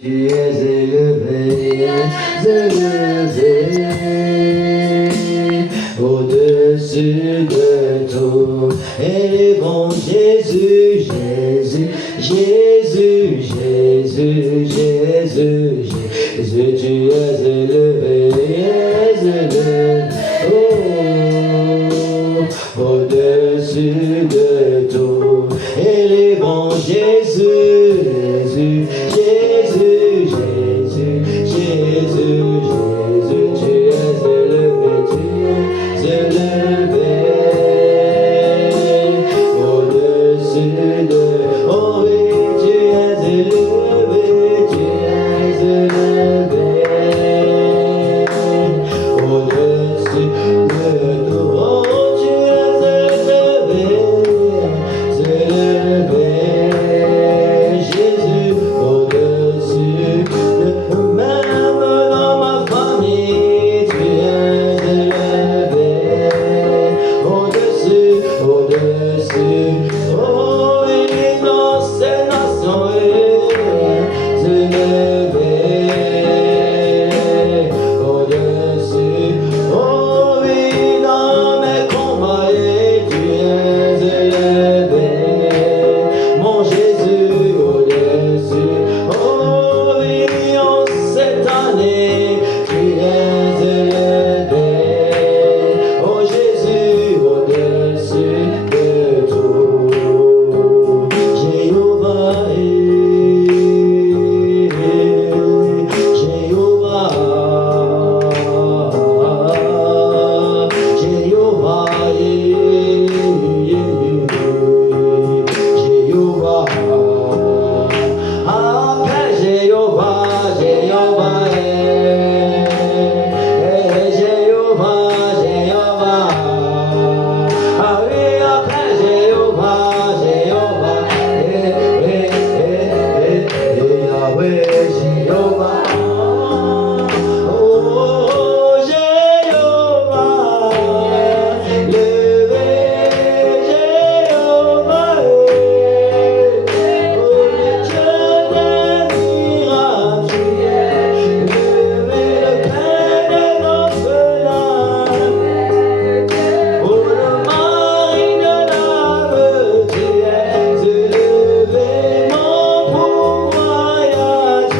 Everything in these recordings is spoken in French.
Tu es élevé, au-dessus de tout. Élevons Jésus, Jésus, Jésus, Jésus, Jésus, Jésus, tu es élevé, oh, au-dessus de tout. Élevons Jésus, Jésus, Jésus, Jésus, Jésus, Jésus, tu es élevé, au-dessus de, oh oui, tu es élevé, au-dessus de nous, oh, tu es élevé, Jésus, au-dessus de même dans ma famille, tu es élevé, au-dessus, oh, et dans ces nations, élevé, au-dessus, oh oui, dans mes combats, tu es élevé, mon Jésus, au-dessus, oh oui, en cette année, tu es élevé, oh Jésus, au-dessus de tout. Jéhovah, Jéhovah, Jéhovah, Jéhovah, appelle Jéhovah, Jéhovah, Jéhovah, Jéhovah, ah oui, appelle Jéhovah, Jéhovah, Yahweh, Jéhovah, oh Jéhovah, levé Jéhovah, oh l'éternel miracle, levé le Père des orphelins, oh le mari de l'âme, tu es élevé, mon pourvoyeur, tu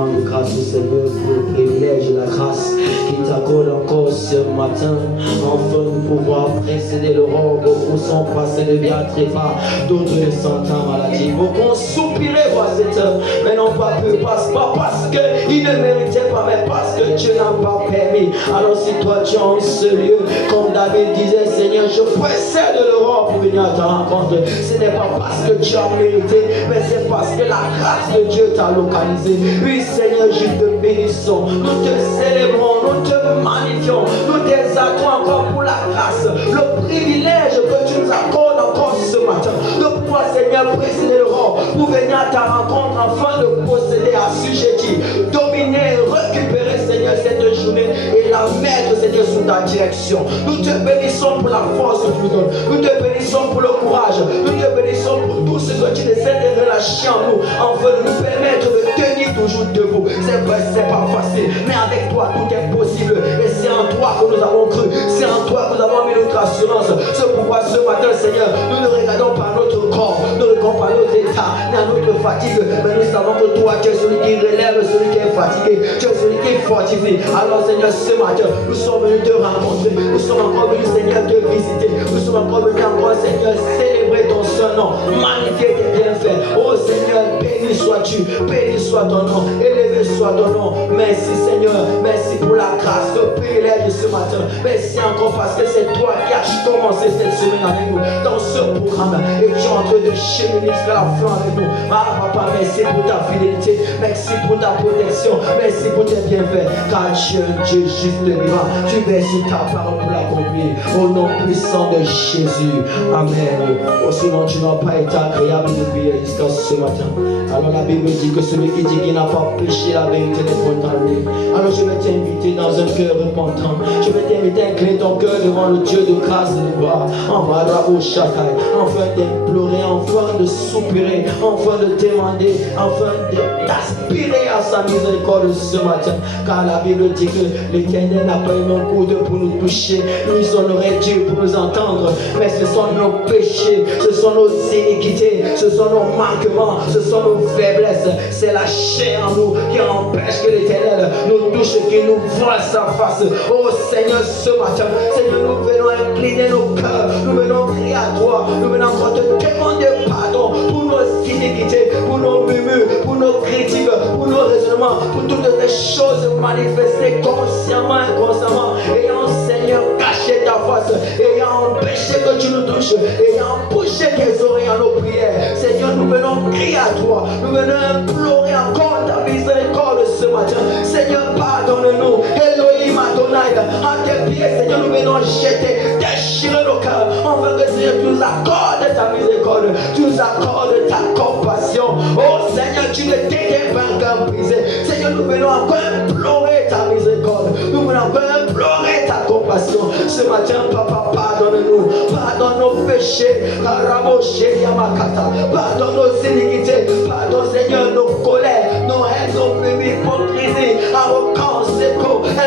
rendre grâce au Seigneur pour le privilège et la grâce qui t'accorde encore ce matin. Enfin, nous pouvons précéder l'aurore. Beaucoup sont passés de bien trépas, d'autres sont en maladie. Beaucoup ont soupiré voir cette heure, mais n'ont pas pu, pas parce qu'ils ne méritaient pas, mais parce que Dieu n'a pas permis. Alors si toi tu es en ce lieu, comme David disait, Seigneur, je précède l'aurore pour venir à ta rencontre. Ce n'est pas parce que tu as mérité, mais c'est parce que la grâce de Dieu t'a localisé. Oui, Seigneur, je te bénissons. Nous te célébrons, nous te magnifions. Nous t'exaltons encore pour la grâce, le privilège que tu nous accordes encore ce matin de pouvoir, Seigneur, précéder l'aurore pour venir à ta rencontre afin de posséder, assujettir, dominer, récupérer, Seigneur, cette journée et la mettre, Seigneur, sous ta direction. Nous te bénissons pour la force que tu nous donnes. Nous te bénissons pour le courage. Nous te bénissons pour tout ce que tu essaies de relâcher en nous, afin de nous permettre de tenir toujours debout. C'est vrai, c'est pas facile, mais avec toi, tout est possible. Et c'est en toi que nous avons cru. C'est en toi que nous avons mis notre assurance. C'est pourquoi ce matin, Seigneur, nous ne regardons pas notre corps, nous ne regardons pas notre état, ni à notre fatigue, mais nous savons que toi, tu es celui qui relève, celui qui est fatigué, tu es celui qui fortifie. Alors, Seigneur, ce matin, nous sommes venus te rencontrer, nous sommes encore venus, Seigneur, te visiter, nous sommes encore venus encore, Seigneur, célébrer ton seul nom, magnifier tes bienfaits. Oh Seigneur, béni sois-tu, béni soit ton nom, élevé soit ton nom. Merci Seigneur, merci pour la grâce, le privilège de ce matin. Merci encore parce que c'est toi qui as commencé cette semaine avec nous dans ce programme et tu es en train de cheminer jusqu'à la fin avec nous. Ah papa, merci pour ta fidélité, merci pour ta protection, merci pour tes bienfaits, car Dieu juste vivant, tu verses ta parole pour l'accomplir au nom puissant de Jésus. Amen. Aussi non, tu n'as pas été agréable de prier jusqu'à ce matin. Alors la Bible dit que celui qui dit qu'il n'a pas péché, la vérité n'est point en lui. Alors je vais t'inviter dans un cœur repentant. Je vais t'inviter à incliner ton cœur devant le Dieu de grâce et de gloire. Enfin d'implorer, enfin de soupirer, enfin de demander, enfin d'aspirer à sa miséricorde ce matin. Car la Bible dit que l'Éternel n'a pas eu un coude pour nous toucher, ni son oreille Dieu pour nous entendre. Mais ce sont nos péchés, ce sont nos iniquités, ce sont nos manquements, ce sont nos faiblesses. C'est la chair en nous qui empêche que l'Éternel nous touche, qui nous voit sa face. Oh Seigneur, ce matin, Seigneur, nous venons incliner nos cœurs, nous venons crier à toi, nous venons encore te demander pardon pour nos iniquités, pour nos murmures, pour nos critiques, pour nos raisonnements, pour toutes les choses manifestées consciemment et inconsciemment, ayant, Seigneur, caché ta face, ayant empêché que tu nous touches, ayant bouché tes oreilles à nos prières. Seigneur, nous venons crier à toi, nous venons implorer encore ta miséricorde ce matin. Seigneur, pardonne-nous. Elohim Adonai, à tes pieds, Seigneur, nous venons jeter, déchirer nos cœurs, afin que Seigneur, tu nous accordes ta miséricorde, tu nous accordes ta compassion. Oh Seigneur, tu ne t'étais pas encore brisé. Seigneur, nous venons encore implorer ta miséricorde, nous venons encore implorer ta compassion. Ce matin, Papa, pardonne-nous, pardonne nos péchés, pardonne nos iniquités, pardonne, Seigneur, nos colères, nos haines, nos murmures, hypocrisie, arrogance,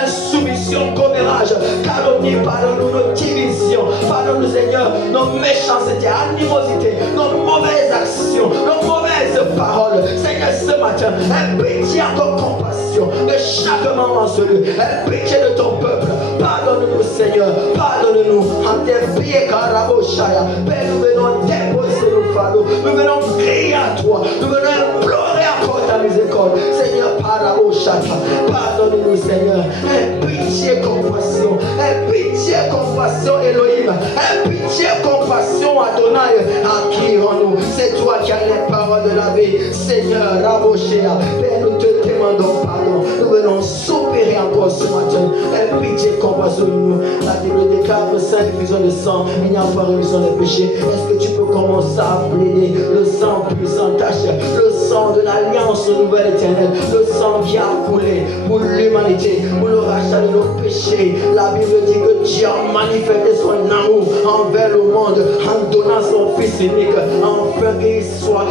insoumission, commérage, calomnie, pardonne-nous nos divisions, pardonne-nous, Seigneur, nos méchancetés, animosités, nos mauvaises actions, nos mauvaises paroles. Seigneur, ce matin, aie pitié à ton compassion de chaque moment sur lui, aie pitié de ton peuple. Pardonne-nous, Seigneur, pardonne-nous en tes pieds, Karaboshaya. Père, nous venons déposer nos fardeaux, nous venons crier à toi, nous venons implorer encore ta miséricorde. Seigneur, pardonne-nous, Seigneur, aie pitié, compassion, aie pitié, compassion, Elohim, aie pitié, compassion, Adonai, à qui rends-nous? C'est toi qui as les paroles de la vie, Seigneur, Raboshea. Père, nous te demandons pardon, nous venons soupirer encore ce matin, aie pitié, compassion de nous. La Bible déclare que sans effusion de sang, il n'y a pas rémission des péchés. Est-ce que tu peux commencer à plaider le sang puissant tache, le sang de l'alliance nouvelle éternelle, le sang qui a coulé pour l'humanité, pour le rachat de nos péchés. La Bible dit que Dieu a manifesté son amour envers le monde en donnant son Fils unique, afin qu'il soit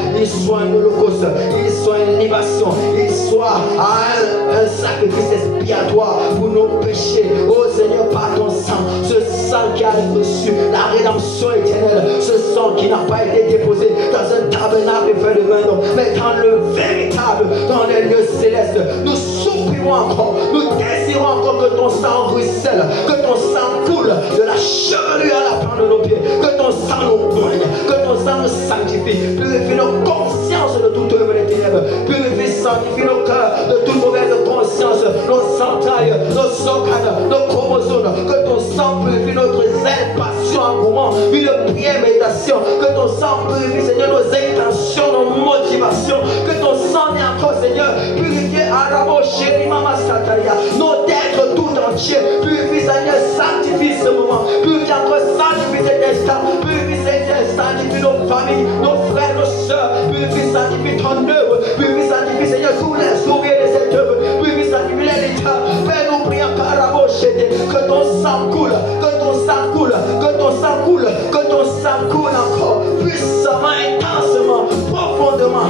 un holocauste, il soit une libation, il soit un sacrifice expiatoire pour nos péchés. Oh Seigneur, par ton sang, ce sang qui a reçu la rédemption éternelle, ce sang qui n'a pas été déposé dans un tabernacle fait de main, mais dans le véritable, dans les lieux célestes. Nous supplions encore, nous désirons encore que ton sang ruisselle, que ton sang coule de la chevelure à la plante de nos pieds, que ton sang nous baigne, que ton sang nous sanctifie, purifie nos consciences de toute œuvre des ténèbres, purifie, sanctifie nos cœurs de toute mauvaise conscience, nos entrailles, nos organes, nos chromosomes, que ton sang purifie notre zèle, passion, engouement, une prière, méditation, que ton sang purifie, Seigneur, nos intentions, nos motivations, que ton sang vient encore, Seigneur, purifier Arabo, Chéri, Mama, Sataria, nos êtres tout entier, purifie, Seigneur, sanctifie ce moment, purifie encore, sanctifie cet instant, purifie, Seigneur, sanctifie nos familles, nos frères, nos soeurs, purifie, sanctifie ton œuvre, purifie, sanctifie, Seigneur, tous les ouvriers de cette œuvre, purifie, sanctifie l'État, Père, nous prions, Arabo, Chéri, que ton sang coule, que ton sang coule, que ton sang coule, que ton sang coule encore, puissamment, intensement, profondément.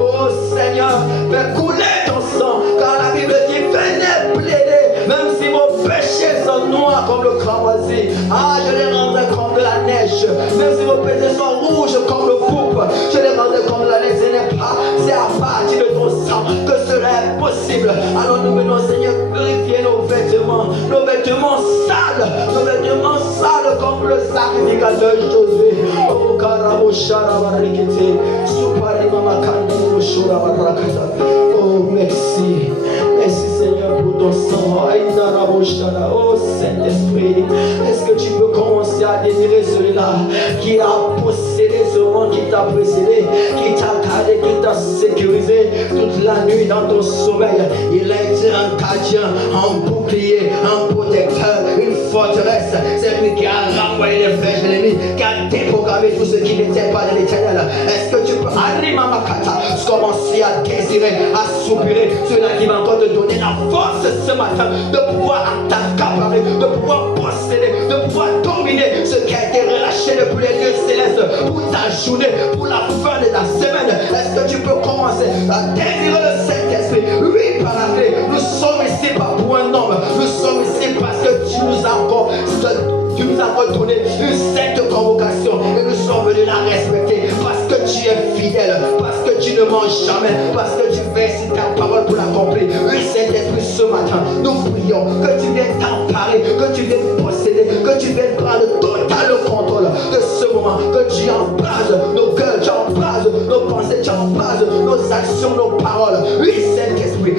Oh Seigneur, fais couler ton sang, car la Bible dit venez plaider, même si vos péchés sont noirs comme le cramoisi, je les rendrai comme de la neige, même si vos péchés sont rouges comme le pourpre, je les rendrai comme de la neige. C'est à partir de ton sang que cela est possible. Alors nous venons, Seigneur, purifier nos vêtements sales, comme le sacrificateur Josué. Oh oh merci. Merci Seigneur pour ton sang. Oh Saint-Esprit, est-ce que tu peux commencer à désirer celui-là qui a possédé ce monde, qui t'a précédé, qui t'a gardé, qui t'a sécurisé toute la nuit dans ton sommeil. Il a été un gardien, un bouclier, un protecteur, une forteresse. C'est lui qui a renvoyé les flèches de l'ennemi, qui a déprogrammé tout ce qui n'était pas de l'éternel. Est-ce que tu peux commencer à désirer, à soupirer cela qui va encore te donner la force ce matin de pouvoir t'accaparer, de pouvoir posséder, de pouvoir dominer ce qui a été relâché depuis les lieux célestes pour ta journée, pour la fin de ta semaine. Est-ce que tu peux commencer à désirer le Saint-Esprit? Oui, par la clé. Nous sommes ici pas pour un homme, nous sommes ici parce que tu nous as encore donné une sainte convocation et nous sommes venus la respecter parce que tu es fidèle, parce que tu ne manges jamais, parce que tu verses ta parole pour l'accomplir. Oui, Saint-Esprit, ce matin, nous prions que tu viennes t'emparer, que tu viennes posséder, que tu viennes prendre total contrôle de ce moment, que tu embrases nos cœurs, tu embrases nos pensées, tu embrases nos actions, nos paroles. Oui, Saint-Esprit,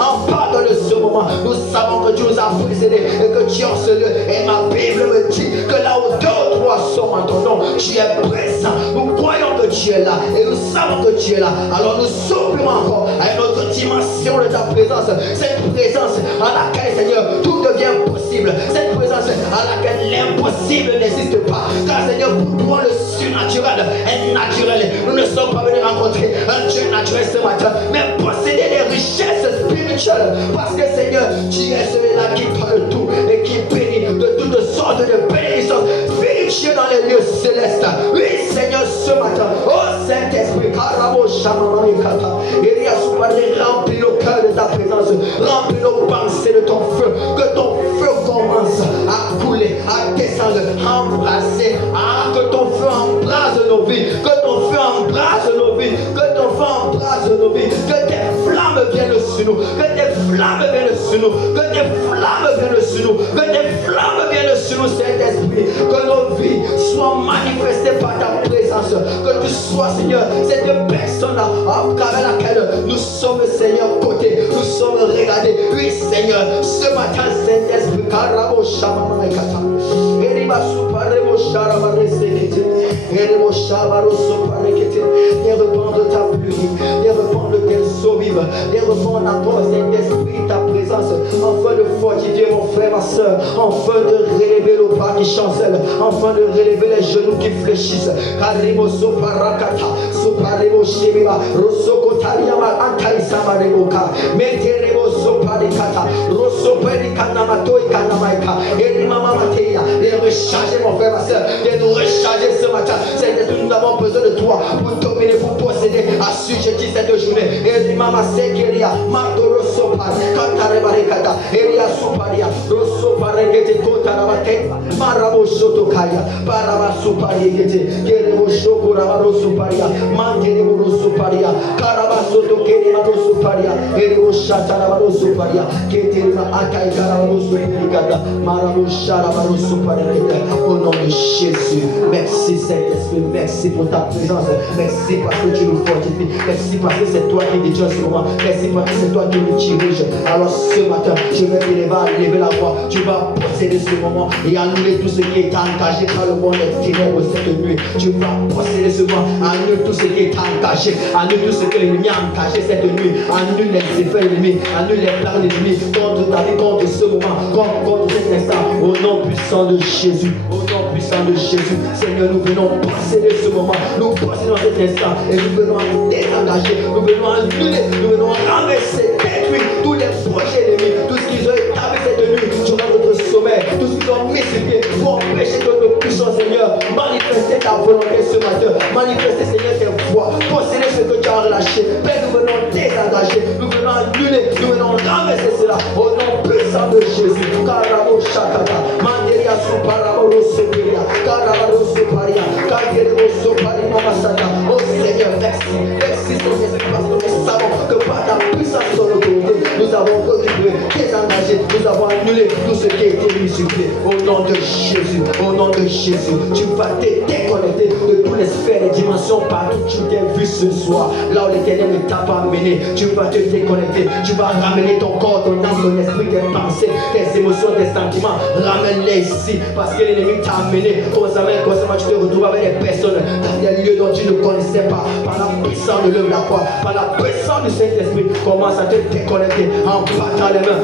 empare de ce moment. Nous savons que tu nous as précédés et que tu es en ce lieu. Et ma Bible me dit que là où 2 ou 3 sont en ton nom, tu es présent. Nous croyons que tu es là et nous savons que tu es là. Alors nous supplions encore à une autre dimension de ta présence. Cette présence à laquelle, Seigneur, tout devient possible. Cette présence à laquelle l'impossible n'existe pas. Car, Seigneur, pour toi, le surnaturel est naturel. Nous ne sommes pas venus rencontrer un Dieu naturel ce matin, mais posséder des richesses spirituelles. Parce que, Seigneur, tu es celui-là qui donne tout et qui bénit de toutes sortes de bénédictions spirituelles dans les lieux célestes. Oui, Seigneur, ce matin, oh Saint-Esprit, remplis nos cœurs de ta présence, remplis nos pensées de ton feu, que ton feu commence à couler, à descendre, à embrasser, que ton feu embrase nos vies, que ton feu embrase nos vies, que ton feu embrase nos vies, que tes flammes viennent sur nous, que tes flammes viennent sur nous, que tes flammes viennent sur nous, que tes flammes viennent sur nous, Saint-Esprit, que nos vies soient manifestées par ta présence, que tu sois, Seigneur, cette personne-là avec laquelle nous sommes, Seigneur, côté, nous sommes regardés. Oui, Seigneur, ce matin, Saint-Esprit, Karabo Shamama Kata, Eriba Suparebo Sharama Resekete, Erebo Shabaro Soparekete, les reprends de ta pluie, les reprends de tes eaux vives, les reprends encore, Saint-Esprit, ta présence, afin de fortifier mon frère, ma soeur, afin de relever le pas qui chancelle, afin de relever les genoux qui fléchissent. Karimo Soparakata, Soparebo Shemiba, Rosoko Tariama, Antai Samareboka, Meterebo Soparakata. Palikata, Rosso Pelikanamato et Kanamaika, et Mama Matea, viens recharger mon frère, ma soeur, viens nous recharger ce matin. Seigneur, nous avons besoin de toi pour dominer, pour posséder, assujettir cette journée. Et Mama Sekeria, Mato Rosso Par, Kantare Barikata, Elia Suparia, Rosso Paregete, Kotaramate, Marabo Sotokaya, Parama Supariegete, Keremo Shokura Rosso Paria, Mantenemo Rosso Paria, Karabasoto Kerema Rosso Paria, Eremo Shatara Rosso Paria, Keterima Akai Kararosso Perigata, Marabo Sharaba Rosso Paria. Au nom de Jésus, merci Saint-Esprit, merci pour ta présence, merci parce que tu nous fortifies, merci parce que c'est toi qui détiens ce moment, merci parce que c'est toi qui nous dirige. Alors ce matin, je vais lever la voix, tu vas posséder ce moment et annuler tout ce qui est engagé par le monde des ténèbres cette nuit. Tu vas posséder ce moment, annule tout ce qui est engagé, annule tout ce que l'ennemi a engagé cette nuit, annule les effets ennemis, annule les plans ennemis contre ta vie, contre ce moment, contre cet instant, au nom puissant de Jésus, au nom puissant de Jésus. Seigneur, nous venons posséder ce moment, nous possédons cet instant et nous venons désengager, nous venons annuler, nous venons renverser, détruire tous les projets ennemis, tout ce qu'ils ont établi cette nuit sur notre sommet, tout ce qu'ils ont mis sur pied pour empêcher notre puissance, Seigneur. Manifester ta volonté ce matin, manifester, Seigneur, tes voix, posséder ce que tu as relâché. Père, nous venons désengager, nous venons annuler, nous venons renverser cela au nom puissant de Jésus. Karamo Shakata, Manderia Suparamo Rosoperia, Karamo Soparia, Kageremo Sopari Mamasata. Oh Seigneur, merci, merci Seigneur, parce que nous savons que par ta puissance sur notre côté, nous avons reculé, désengagé, nous avons annulé tout ce qui a été mis sur pied. Au nom de Jésus, au nom de Jésus, tu vas te déconnecter de toutes les sphères et dimensions partout où tu t'es vu ce soir. Là où l'Éternel ne t'a pas amené, tu vas te déconnecter, tu vas ramener ton corps, ton âme, ton esprit, tes pensées, tes émotions, tes sentiments, ramène-les ici parce que l'ennemi t'a amené constamment tu te retrouves avec des personnes dans des lieux dont tu ne connaissais pas. Par la puissance de l'œuvre de la croix, par la puissance du Saint-Esprit, commence à te déconnecter en battant les mains.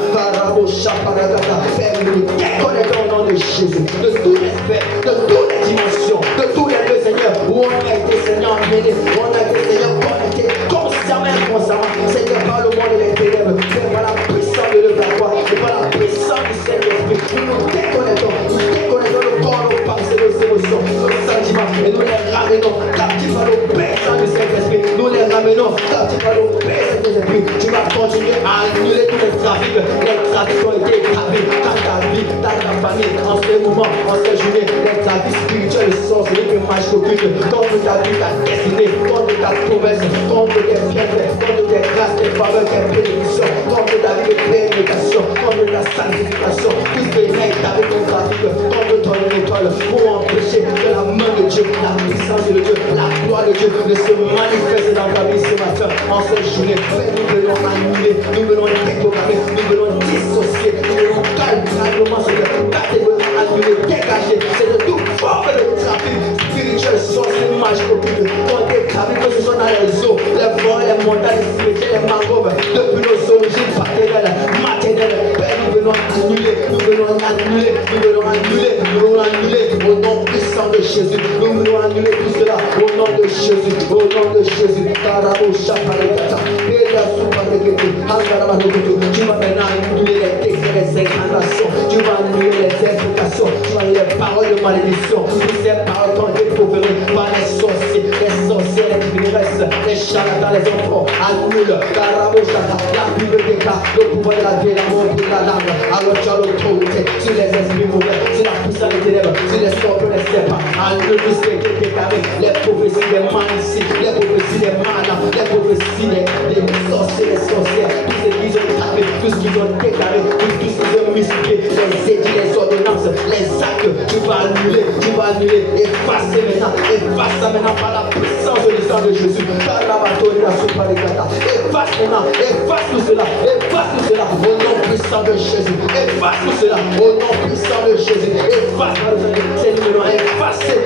Père, nous nous déconnectons au nom de Jésus, de tous les sphères, de toutes les dimensions, de tous les lieux, Seigneur, où on a été, Seigneur, amené, où on a été, Seigneur, connecté constamment et constamment, Seigneur, par le monde des ténèbres, Père, par la puissance de l'œuvre de la croix, et par la puissance du Saint-Esprit, nous nous déconnectons le corps, nos pensées, nos émotions, nos sentiments, et nous les ramenons captifs à l'obéissance du Saint-Esprit, nous les ramenons captifs à l'obéissance du Saint-Esprit. Tu vas continuer à annuler tous les trafics qui ont été établis dans ta vie, dans ta famille, en ce moment, en cette journée, les trafics spirituels, sorcellerie et magique occulte, contre ta vie, ta destinée, contre ta promesse, contre tes bienfaits, contre tes grâces, tes faveurs, tes bénédictions, contre ta vie de prédication, contre ta sanctification, tout ce qui est établi contre ta vie, contre ton étoile, pour empêcher que la main de Dieu, la puissance de Dieu, la gloire de Dieu ne se manifeste dans ta vie ce matin, en cette journée. Nous venons annuler, nous venons déprogrammer, nous venons dissocier, nous venons calmement se catégoriser, annuler, dégager. C'est de toute forme de trafic spirituel, sorcier, magique, occulte, qu'on établit, que ce soit dans les eaux, les forêts, les montagnes, les cimetières, les mangroves, depuis nos origines paternelles, maternelles. Père, nous venons annuler, nous venons annuler, nous venons annuler, nous venons annuler au nom puissant de Jésus. Nous venons annuler tout cela au nom de Jésus, au nom de Jésus. Karabo Shaparekata, Elia Suparekete, Hangaramanukutu. Tu vas maintenant annuler les textes et les incantations, tu vas annuler les invocations, tu vas annuler les paroles de malédiction, toutes ces paroles qui ont été proférées par les sorciers, les divinesses, les charlatans, les enfants. Annule, Karabo Shata, la Bible déclare le pouvoir de la vie, la mort et la langue. Alors tu as l'autorité sur les esprits mauvais, sur la puissance des ténèbres, sur les scorpions, les serpents. Annule tout ce qui a été déclaré, les prophéties des manicis, les prophéties des manas, les prophéties des sorciers, les sorcières, tout ce qu'ils ont tapé, tout ce qu'ils ont déclaré, tout ce qu'ils ont musclé, les édits, les ordonnances, les actes. Tu vas annuler, effacer maintenant par la puissance du sang de Jésus. Efface maintenant, efface tout cela, au nom puissant de Jésus. Efface tout cela, au nom puissant de Jésus. Efface, c'est nous venons effacer,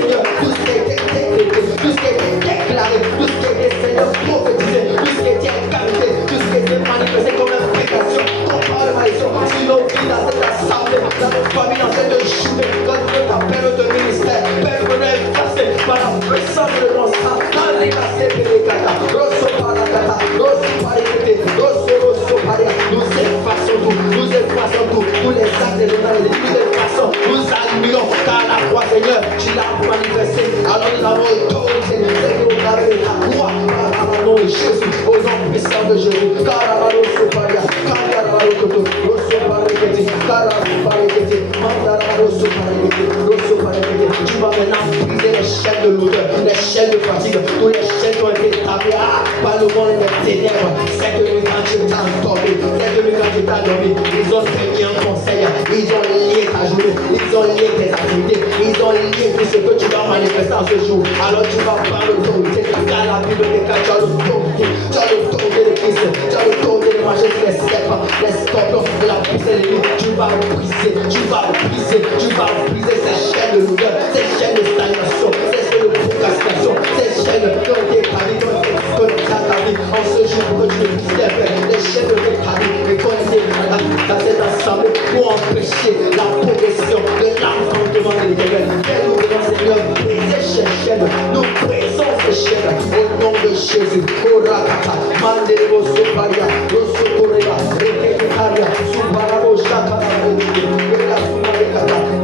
Seigneur, tout ce qui a été décrété, tout ce qui a été déclaré, tout ce qui a été, Seigneur, prophétisé, tout ce qui a été incanté, tout ce qui a été manifesté comme imprécation, comme par le malédiction, sur nos vies, dans cette assemblée, dans nos familles, dans cette journée, quand nous t'appelons de ministère, Père, nous venons effacer par la puissance de notre sang, dans les cassés, Rosso Parakata, Rosso Parikete, Rosso Paria, nous avec ta croix, par le nom de Jésus, au nom puissant de Jésus. Tu vas maintenant briser les chaînes de l'odeur, les chaînes de fatigue, tous les chaînes qui ont été établies par le monde des ténèbres. Cette nuit quand tu t'as endormi, cette nuit quand tu t'as dormi, ils ont fait un conseil, ils ont lié ta journée, ils ont lié tes activités, ils ont lié tout ce que tu vas manifester en ce jour. Alors tu vas prendre l'autorité, car la Bible déclare tu as l'autorité, tu as l'autorité de Christ, tu as l'autorité de marcher sur les serpents, les scorpions, de la puissance de l'ennemi. Tu vas briser, tu vas briser, tu vas briser ces chaînes de l'odeur, ces chaînes de stagnation, ces chaînes de procrastination, ces chaînes qui ont été établies, qui ont été connectées à ta vie en ce jour pour que tu ne puisses les faire. Les chaînes de l'établi et qu'on essaie dans cette assemblée pour empêcher la progression de l'enfantement de l'éternel. Et nous voulons, Seigneur, briser ces chaînes, nous brisons ces chaînes au nom de Jésus. Orakata, Mandelebo Soparia, Rosokoreba, Rekekaria, Subarabo Shakara,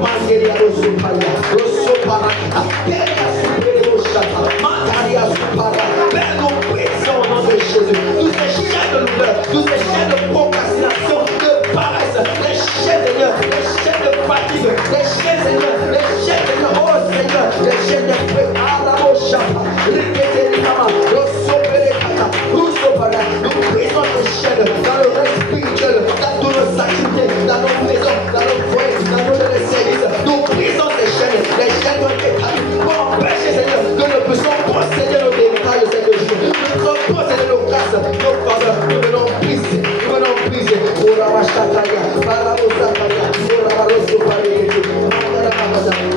Mandelia Rosoparia, Rosoparakata, Peria Superebo Shaka, Mataria Supara. Père, nous brisons au nom de Jésus tous ces chaînes de douleur, tous ces chaînes de procrastination, de paresse, les chaînes, Seigneur, les chaînes de fatigue, les chaînes, Seigneur, les chaînes, Seigneur, oh Seigneur, les chaînes de feu, Arabo Shaka, Riketelima, Rosoperekata, Rusopara. Nous brisons les chaînes dans le reste spirituel, dans toutes nos activités, dans nos maisons, dans nos foyers, dans nos services. Nous brisons ces chaînes, les chaînes ont été établies pour empêcher, Seigneur, que nous puissions posséder nos détails de cette jour. Nous puissions posséder nos grâces, nos faveurs. Nous venons briser, nous venons briser. Oravashataria, Barabosataria, Orabarosoparekete,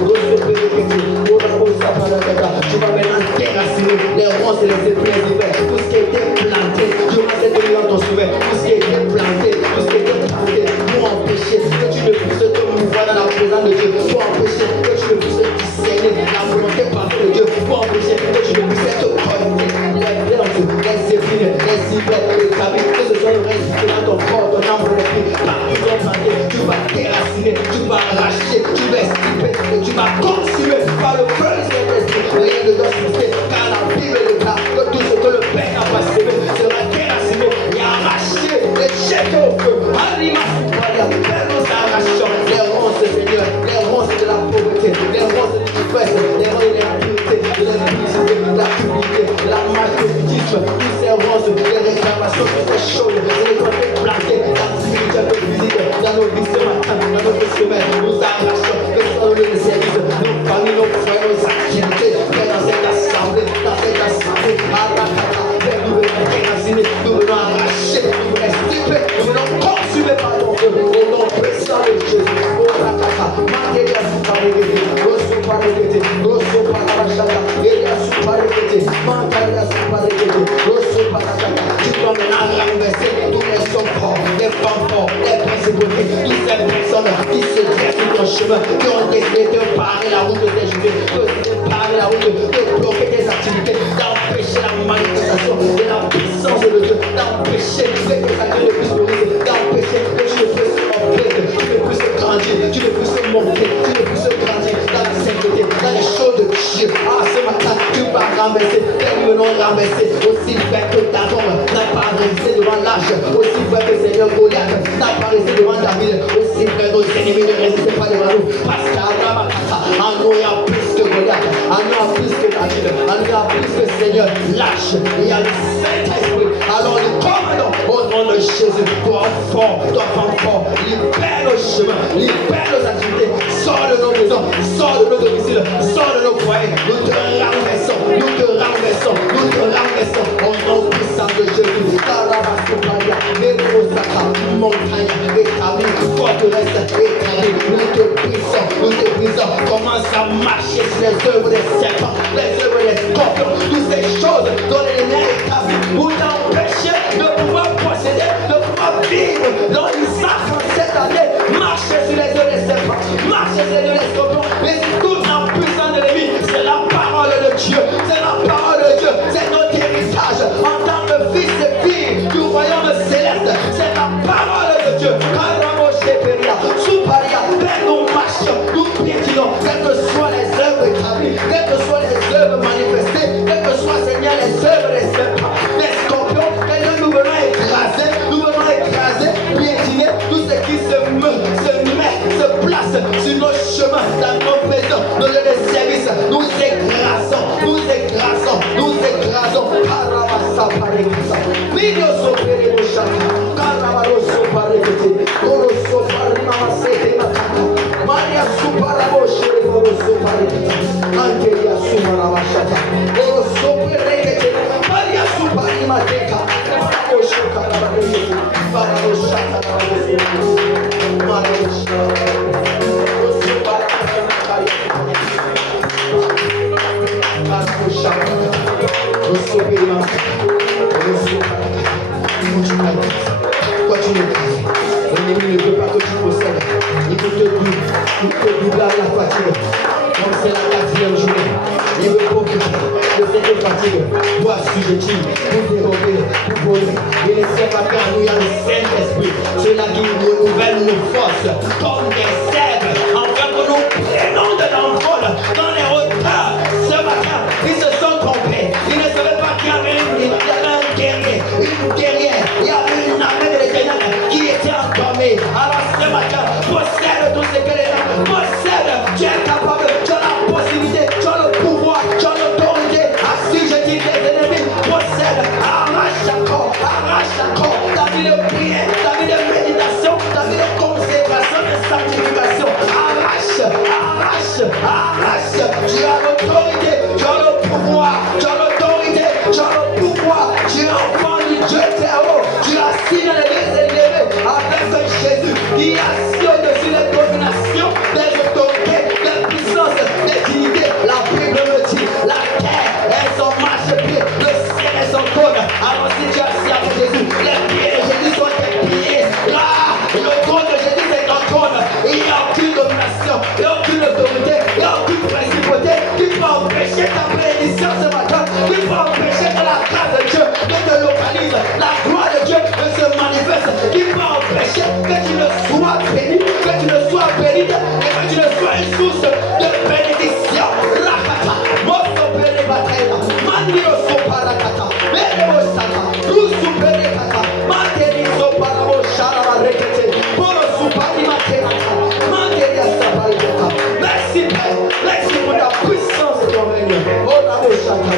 Rosoperekete, Orabosaparakata. Tu vas maintenant déraciner les ronces et les épines d'hiver. Tout ce qui était planté durant cette nuit dans ton sommeil, tout ce qui était planté, tout ce qui était planté pour empêcher que tu ne puisses te mouvoir dans la présence de Dieu, pour empêcher que tu ne puisses discerner la volonté parfaite de Dieu, pour empêcher que tu ne puisses te connecter les plantes, les épines, les hivers, les cabines, que ce soit le reste dans ton corps, ton âme, ton esprit, par tout ton planté, tu vas déraciner, tu vas arracher, tu vas estiper et tu vas consumer par le feu de Saint-Esprit. Rien ne doit cesser, car la Bible déclare que tout ce que le Père n'a pas semé sera déraciné et arraché et jeté au feu. Alima Suparia, Père, nous arrachons les ronces, Seigneur, les ronces de la pauvreté, les ronces de l'ivresse, les ronces de l'impureté, de l'impudicité, de la cupidité, de la martyrdisme, tous ces ronces, les réclamations, toutes ces choses, les côtés plantés dans le spirituel, le physique, dans nos vies ce matin, dans notre semaine, nous arrachons, que ce soit le service, nos familles, nos frères, nos activités, dans cette assemblée, nous venons déraciner, nous venons arracher, nous venons estiper, nous venons consumer par ton feu, au nom puissant de Jésus. Oh Rakata, Mandelia Suparekete, Rosoparekete, Rosoparabashaka, Elia Suparekete, Mandalia Suparekete, Rosoparakata. Tu dois maintenant renverser tous les hommes forts, les femmes forts, les principautés, toutes ces personnes qui se dressent sur ton chemin, qui ont décidé de parer la route de tes journées, de parer la route, de bloquer tes activités, d'empêcher la manifestation de la puissance de Dieu, d'empêcher que tes actions ne puissent mourir, d'empêcher que tu ne puisses upgrade, tu ne puisses grandir, tu ne puisses monter, tu ne puisses grandir dans la sainteté, dans les choses de Dieu. Ah, ce matin, tu vas ramasser, nous venons ramasser aussi vrai que Dagon n'a pas résisté devant l'âge, aussi vrai que Seigneur Goliath n'a pas résisté devant David, aussi vrai nos ennemis ne résistaient pas devant nous, parce qu'à Ramakata, en nous il y a plus que Goliath, en nous il y a plus que David, en nous il y a plus que Seigneur lâche, il y a le Saint-Esprit. Alors nous commandons au nom de Jésus, toi fort, libère nos chemins, libère nos activités, sors de nos maisons, sors de nos domiciles, sors de nos foyers, nous te renversons, nous te renversons, nous te renversons au nom puissant de Jésus. Karabasuparia, Metrosaka, montagne, établie, forteresse, établie, nous te brisons, commence à marcher sur les œuvres des serpents, les œuvres des scorpions, toutes ces choses dont l'ennemi est établi pour t'empêcher de pouvoir posséder, de pouvoir vivre dans l'Isaac cette année. Marcher sur les œuvres des serpents, marcher sur les œuvres des scorpions, mais tout en puissant de l'ennemi, c'est la parole de Dieu, c'est la parole de Dieu, c'est notre héritage en tant que fils et filles du royaume céleste, c'est la parole de Dieu. Nous marchons, nous piétinons, quelles que soient les œuvres établies, quelles que soient les œuvres manifestées, quelles que soient, Seigneur, raison. Karamasa parekasa. Midio sopere moshaka. Karamaroso parekete. Oroso parimamasete makata. Maria suparaboshe oroso parekete. Angelia sumarabashata. Oroso parekete. Maria suparimateka. Maraboshe karabarekete. Paraboshata karabarekete. Maraboshe. Oroso l'ennemi ne veut pas que tu possèdes. Il te double la fatigue. Comme c'est la 4e journée, il veut pas que cette fatigue soit assujettie pour dérober, pour voler. Et laisser pas faire nous, il y a le Saint-Esprit. Cela qui nous renouvelle nos forces comme des cèdres. Enfin que nous prenons de l'envol dans les hauteurs. Ce matin, ils se sont trompés. Ils ne savaient pas qu'il y avait un guerrier, une guerrière. Il y avait une armée de l'éternel qui était entombée. Alors ce matin, possède tout ce que les hommes possèdent. Tu es capable, tu as la possibilité, tu as le pouvoir, tu as l'autorité. Assujettis les ennemis, possède, arrache encore, ta vie de prière, ta vie de méditation, ta vie de consécration, de sanctification. Arrache. Tu as l'autorité, tu as le pouvoir, tu as l'autorité, tu as le pouvoir. Tu es enfant du Dieu très haut. Tu assis dans les lieux élevés avec Jésus qui assis au-dessus des dominations, des autorités, des puissances, des dignités. La Bible me dit, la terre est son marchepied, le ciel est son trône. Alors si tu es assis avec Jésus, les pieds de Jésus sont tes pieds. Là, le trône de Jésus c'est ton trône. Il n'y a aucune domination, il n'y a aucune autorité, il n'y a aucune principauté qui peut empêcher ta bénédiction ce matin, qui peut empêcher que la grâce de Dieu ne te localise, la gloire de Dieu ne se manifeste, qui peut empêcher que tu ne sois béni, que tu ne sois bénite et que tu ne sois une source de bénédiction. Rakata, moto pere batela, mandio soparakata, merebo sata, rusu pere kata, materi soparabo sharaba rekete, poro supari materata, materi asapari kata. Merci Père, merci pour ta puissance de ton règne. Oh la bochata,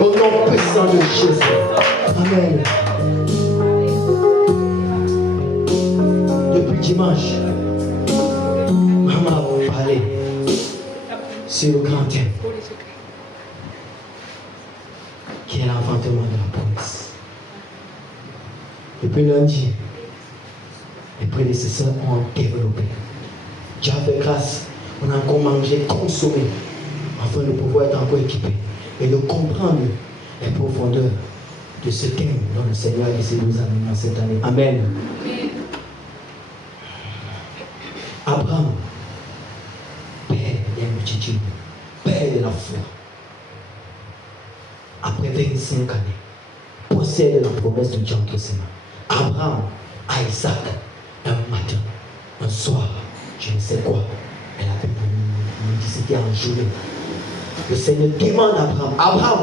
au nom puissant de Jésus. Amen. Depuis dimanche, maman a parlé sur le grand thème qui est l'enfantement de la promesse. Depuis lundi, les prédécesseurs ont développé. Dieu a fait grâce, on a encore mangé, consommé, afin de pouvoir être encore équipé et de comprendre les profondeurs de ce thème dont le Seigneur a décidé de nous amener cette année. Amen. Abraham, père des multitudes, père de la foi, après 25 années, possède la promesse de Dieu entre ses mains. Abraham à Isaac, un matin, un soir, je ne sais quoi, elle a fait une c'était en journée. Le Seigneur demande à Abraham, Abraham,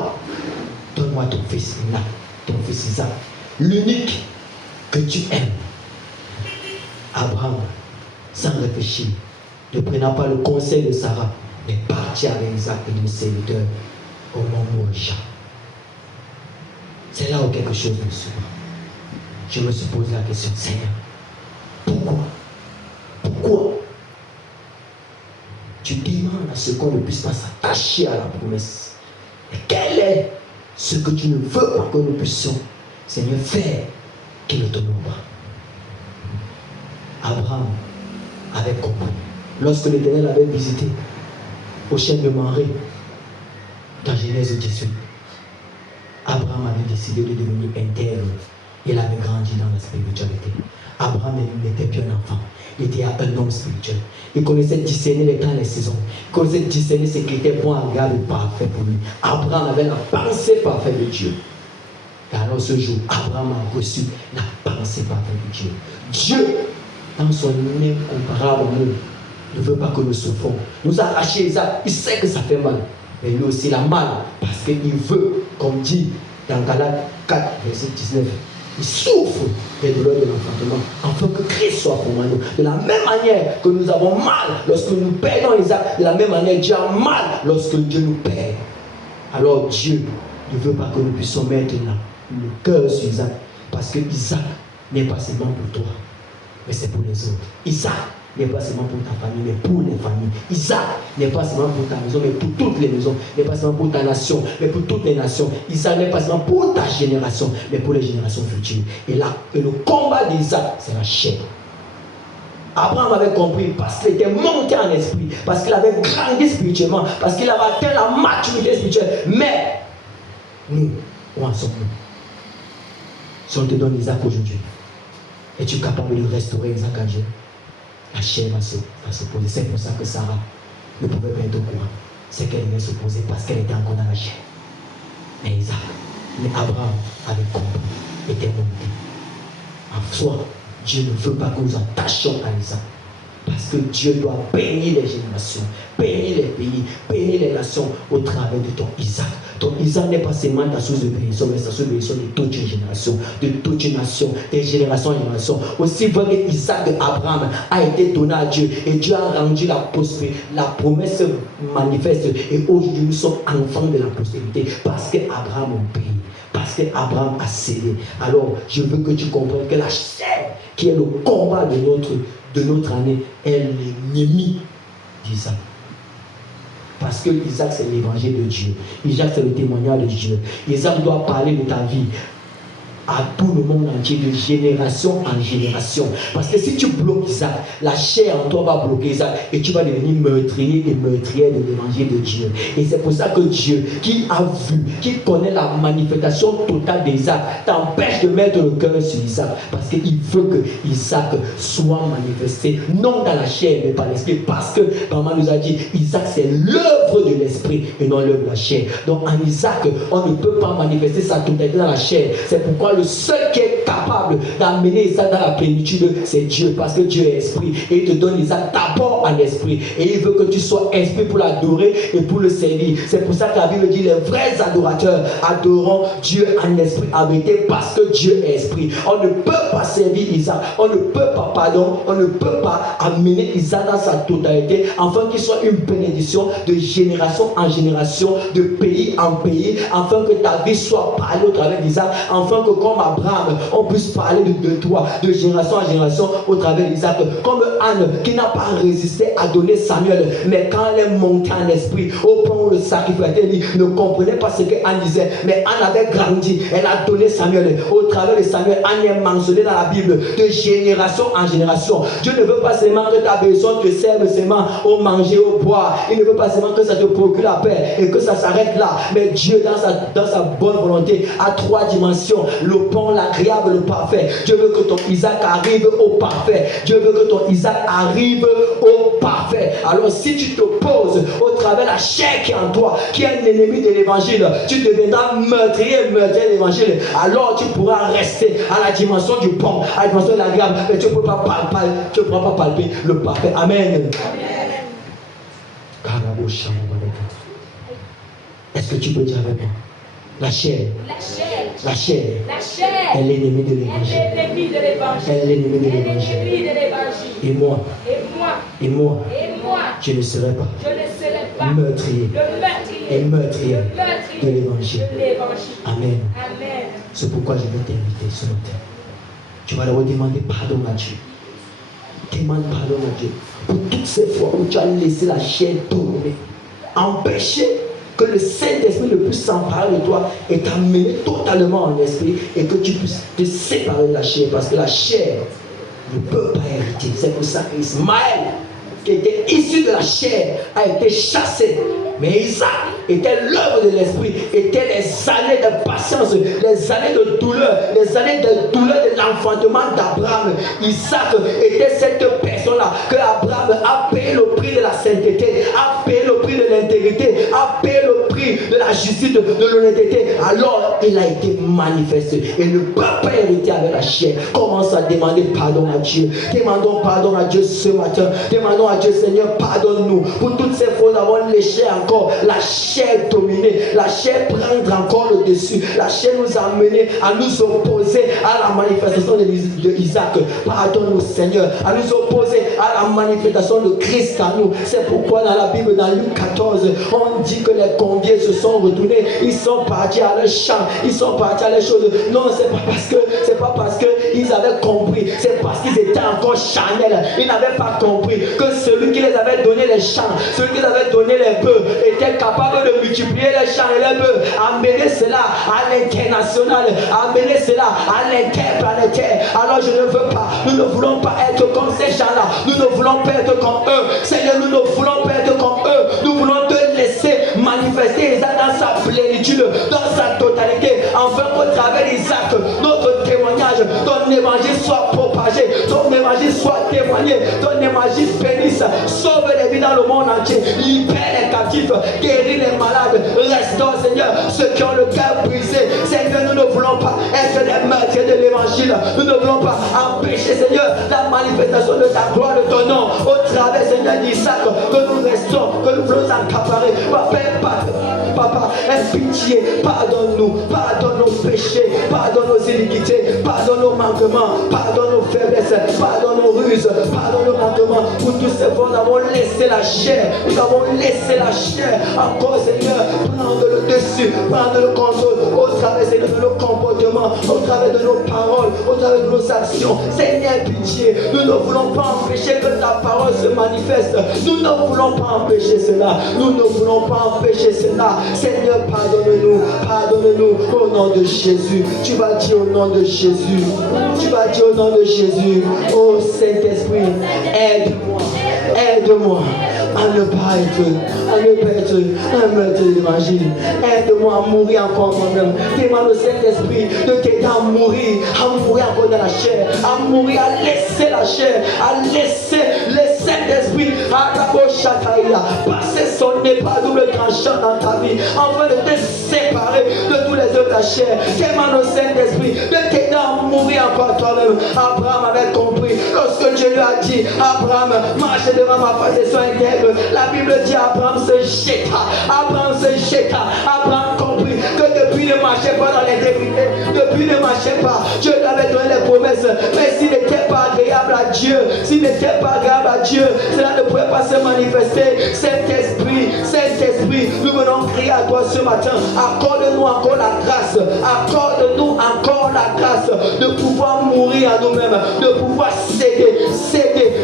donne-moi ton fils, là, ton fils Isaac, l'unique que tu aimes. Abraham, sans réfléchir, ne prenant pas le conseil de Sarah, mais partit avec Isaac et le serviteur au mont Moriah. C'est là où quelque chose me surprend. Je me suis posé la question, Seigneur, pourquoi tu demandes à ce qu'on ne puisse pas s'attacher à la promesse? Et quel est ce que tu ne veux pas que nous puissions, Seigneur, faire qui ne te nomme pas? Abraham avait compris. Lorsque l'Éternel avait visité au chêne de Mamré, dans Genèse 18, Abraham avait décidé de devenir intègre. Il avait grandi dans la spiritualité. Abraham n'était plus un enfant. Il était un homme spirituel. Il connaissait discerner les temps et les saisons. Il connaissait discerner ce qui était bon, agréable et parfait pour lui. Abraham avait la pensée parfaite de Dieu. Et alors ce jour, Abraham a reçu la pensée parfaite de Dieu. Dieu, dans son incomparable amour, ne veut pas que nous souffrons. Nous a arraché Isaac. Il sait que ça fait mal. Mais lui aussi, il a mal. Parce qu'il veut, comme dit dans Galates 4, verset 19, il souffre des douleurs de l'enfantement, afin que Christ soit pour nous. De la même manière que nous avons mal lorsque nous perdons Isaac, de la même manière Dieu a mal lorsque Dieu nous perd. Alors Dieu ne veut pas que nous puissions mettre le cœur sur Isaac. Parce que Isaac n'est pas seulement pour toi, mais c'est pour les autres. Isaac n'est pas seulement pour ta famille, mais pour les familles. Isaac n'est pas seulement pour ta maison, mais pour toutes les maisons. N'est pas seulement pour ta nation, mais pour toutes les nations. Isaac n'est pas seulement pour ta génération, mais pour les générations futures. Et là, le combat d'Isaac, c'est la chair. Abraham avait compris parce qu'il était monté en esprit, parce qu'il avait grandi spirituellement, parce qu'il avait atteint la maturité spirituelle. Mais nous, où en sommes-nous? Si on te donne Isaac aujourd'hui, es-tu capable de restaurer Isaac à Dieu? La chair va se poser. C'est pour ça que Sarah ne pouvait pas être au courant. C'est qu'elle venait se poser parce qu'elle était encore dans la chair. Mais Isaac, mais Abraham avait compris, était monté. En soi, Dieu ne veut pas que nous attachions à Isaac. Parce que Dieu doit bénir les générations, bénir les pays, bénir les nations au travers de ton Isaac. Ton Isaac n'est pas seulement ta source de bénédiction, mais sa source de bénédiction de toute une génération, de toute une nation, des générations en génération. Aussi vrai que Isaac d'Abraham a été donné à Dieu et Dieu a rendu la postérité, la promesse manifeste. Et aujourd'hui, nous sommes enfants de la postérité parce qu'Abraham a payé. Parce qu'Abraham a cédé. Alors, je veux que tu comprennes que la chair, qui est le combat de notre année, est l'ennemi d'Isaac. Parce que Isaac, c'est l'évangile de Dieu. Isaac, c'est le témoignage de Dieu. Isaac doit parler de ta vie à tout le monde entier, de génération en génération. Parce que si tu bloques Isaac, la chair en toi va bloquer Isaac et tu vas devenir meurtrier et meurtrière de l'évangile de Dieu. Et c'est pour ça que Dieu, qui a vu, qui connaît la manifestation totale d'Isaac, t'empêche de mettre le cœur sur Isaac. Parce qu'il veut que Isaac soit manifesté, non dans la chair, mais par l'esprit. Parce que maman nous a dit, Isaac, c'est l'œuvre de l'esprit et non l'œuvre de la chair. Donc en Isaac, on ne peut pas manifester sa totalité dans la chair. C'est pourquoi le seul qui est capable d'amener Isaac dans la plénitude, c'est Dieu, parce que Dieu est esprit et il te donne Isaac d'abord en esprit et il veut que tu sois esprit pour l'adorer et pour le servir. C'est pour ça que la Bible dit les vrais adorateurs adoreront Dieu en esprit, en vérité, parce que Dieu est esprit. On ne peut pas servir Isaac, on ne peut pas amener Isaac dans sa totalité afin qu'il soit une bénédiction de génération en génération, de pays en pays, afin que ta vie soit parlée au travers d'Isaac, afin que comme Abraham, on puisse parler de toi, de génération en génération au travers d'Isaac. Comme Anne qui n'a pas résisté à donner Samuel, mais quand elle est montée en esprit, au point où le sacrificateur ne comprenait pas ce qu'Anne disait, mais Anne avait grandi, elle a donné Samuel. Au travers de Samuel, Anne est mentionnée dans la Bible de génération en génération. Dieu ne veut pas seulement que ta maison te serve seulement au manger, au boire. Il ne veut pas seulement que ça te procure la paix et que ça s'arrête là. Mais Dieu, dans sa bonne volonté, a trois dimensions. Le bon, l'agréable, le parfait. Dieu veut que ton Isaac arrive au parfait. Dieu veut que ton Isaac arrive au parfait. Alors si tu t'opposes au travers de la chair qui est en toi, qui est un ennemi de l'évangile, tu deviendras meurtrier de l'évangile. Alors tu pourras rester à la dimension du bon, à la dimension de l'agréable, mais tu ne pourras pas palper le parfait. Amen. Est-ce que tu peux dire avec moi? La chair est l'ennemi de l'évangile. Elle est l'ennemi de l'évangile. Et moi, je ne serai pas meurtrier de l'évangile. Amen. C'est pourquoi je vais t'inviter ce matin. Tu vas leur demander pardon à Dieu. Demande pardon à Dieu pour toutes ces fois où tu as laissé la chair tourner, empêcher que le Saint-Esprit ne puisse s'emparer de toi et t'amener totalement en esprit et que tu puisses te séparer de la chair, parce que la chair ne peut pas hériter. C'est pour ça qu'Ismaël, qui était issu de la chair, a été chassé. Mais Isaac était l'œuvre de l'esprit, était les années de patience, les années de douleur, de l'enfantement d'Abraham. Isaac était cette personne-là que Abraham a payé le prix de la sainteté, a payé le prix de l'intégrité, a payé le prix de la justice, de l'honnêteté. Alors il a été manifesté et ne peut pas hériter avec la chair. Commence à demander pardon à Dieu. Demandons pardon à Dieu ce matin. Demandons à Dieu, Seigneur, pardonne-nous pour toutes ces fois d'avoir léché encore la chair dominée, la chair prendre encore le dessus, la chair nous a amené à nous opposer à la manifestation de Isaac. Pardonne-nous, Seigneur, à nous opposer à la manifestation de Christ à nous. C'est pourquoi dans la Bible, dans Luc 14, on dit que les conviés se sont retournés, ils sont partis à leur champ, ils sont partis à leurs choses. Non, c'est pas parce qu'ils avaient compris, c'est parce qu'ils étaient encore charnels. Ils n'avaient pas compris que celui qui les avait donné les champs, celui qui les avait donné les bœufs, était capable de multiplier les champs et les bœufs, amener cela à l'international, amener cela à l'interplanétaire. Alors je ne veux pas, nous ne voulons pas être comme ces gens-là, nous ne voulons pas être comme eux. Seigneur, nous ne voulons pas être comme eux, nous voulons te laisser manifester Isaac dans sa plénitude, dans sa totalité, afin qu'au travers d'Isaac, notre témoignage, ton évangile soit propagé, ton évangile soit témoigné, ton évangile bénisse, sauve les vies dans le monde entier, libère les captifs, guéris les malades, restaure Seigneur ceux qui ont le cœur brisé. Seigneur, nous ne voulons pas être des meurtriers de l'évangile, nous ne voulons pas empêcher Seigneur la manifestation de ta gloire, de ton nom, au travers Seigneur d'Isaac, que nous restons, que nous voulons accaparer. Papa, aie pitié, pardonne-nous, pardonne nos péchés, pardonne nos iniquités, pardonne nos manquements, pardonne nos faiblesses, pardonne nos ruses, pardonne nos manquements. Pour tous ces fois, nous avons laissé la chair, nous avons laissé la chair. Encore Seigneur, prendre le dessus, prendre le contrôle, au travers Seigneur de nos comportements, au travers de nos paroles, au travers de nos actions. Seigneur, pitié, nous ne voulons pas empêcher que ta parole se manifeste. Nous ne voulons pas empêcher cela, nous ne voulons pas empêcher cela. Seigneur, pardonne-nous, pardonne-nous au nom de Jésus. Tu vas dire au nom de Jésus, tu vas dire au nom de Jésus. Oh Saint-Esprit, aide-moi, aide-moi à ne pas être un meurtre de l'évangile. Aide-moi à mourir encore moi-même. Demande au Saint-Esprit de t'aider à mourir encore dans la chair, à mourir, à laisser la chair, à laisser le Saint-Esprit passer son épée double tranchant dans ta vie, afin de te séparer de tous les œuvres de la chair. Demande au Saint-Esprit de t'aider à mourir encore toi-même. Abraham avait compris lorsque Dieu lui a dit, Abraham, marche devant ma face et sois intègre. La Bible dit, Abraham se jeta, Abraham compris que depuis il ne marchait pas dans l'intégrité, depuis il ne marchait pas. Dieu lui avait donné les promesses, mais s'il n'était pas agréable à Dieu, cela ne pouvait pas se manifester. Saint-Esprit, nous venons crier à toi ce matin. Accorde-nous encore la grâce, de pouvoir mourir à nous-mêmes, de pouvoir céder,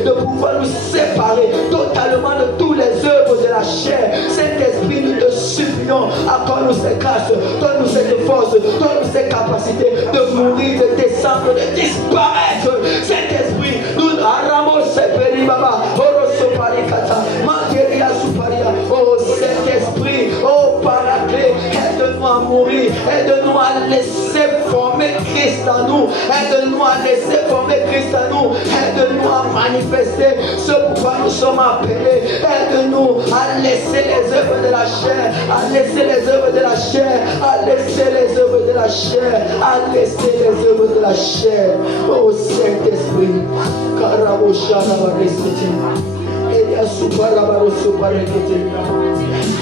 de pouvoir nous séparer totalement de tous les œuvres de la chair. Saint-Esprit, nous te supplions, accorde-nous cette grâce, donne-nous cette force, donne-nous cette capacité de mourir, de descendre, de disparaître. Saint-Esprit, nous arramos sepeli baba, oroso parikata, materia suparia. Oh Saint-Esprit, oh Paraclet, aide-nous à mourir, aide-nous à laisser former Christ en nous, aide-nous à laisser former Christ en nous, aide-nous à manifester ce pourquoi nous sommes appelés, aide-nous à laisser les œuvres de la chair, à laisser les œuvres de la chair, à laisser les œuvres de la chair, à laisser les œuvres de la chair. Oh Saint-Esprit,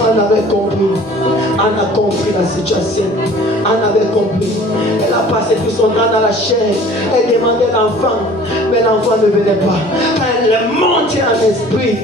on avait compris, on a compris la situation, on avait compris. Elle a passé tout son temps dans la chair, elle demandait l'enfant, mais l'enfant ne venait pas. Quand elle est montée en esprit,